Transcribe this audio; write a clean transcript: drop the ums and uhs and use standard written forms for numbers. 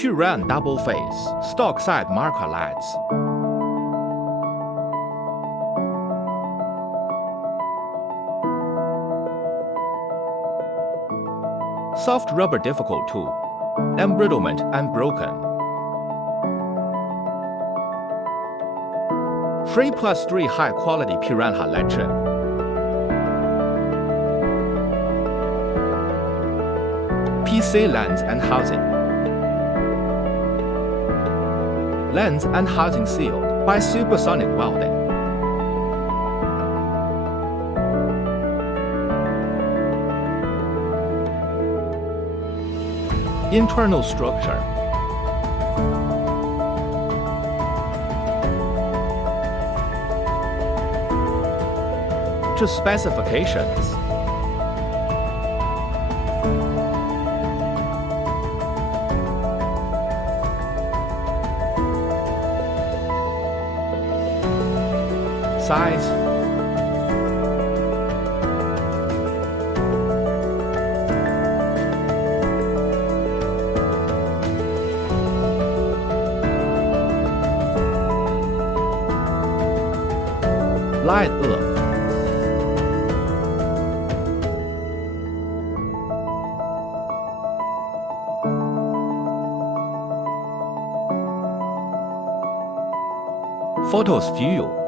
To run double-face, Stalk side marker LEDs. Soft rubber difficult tool. Embrittlement unbroken. 3+3 high-quality Piranha LED chip. PC lens and housing. Lens and housing sealed by supersonic welding. Internal structure. To specifications. Size. Light up. Photos view.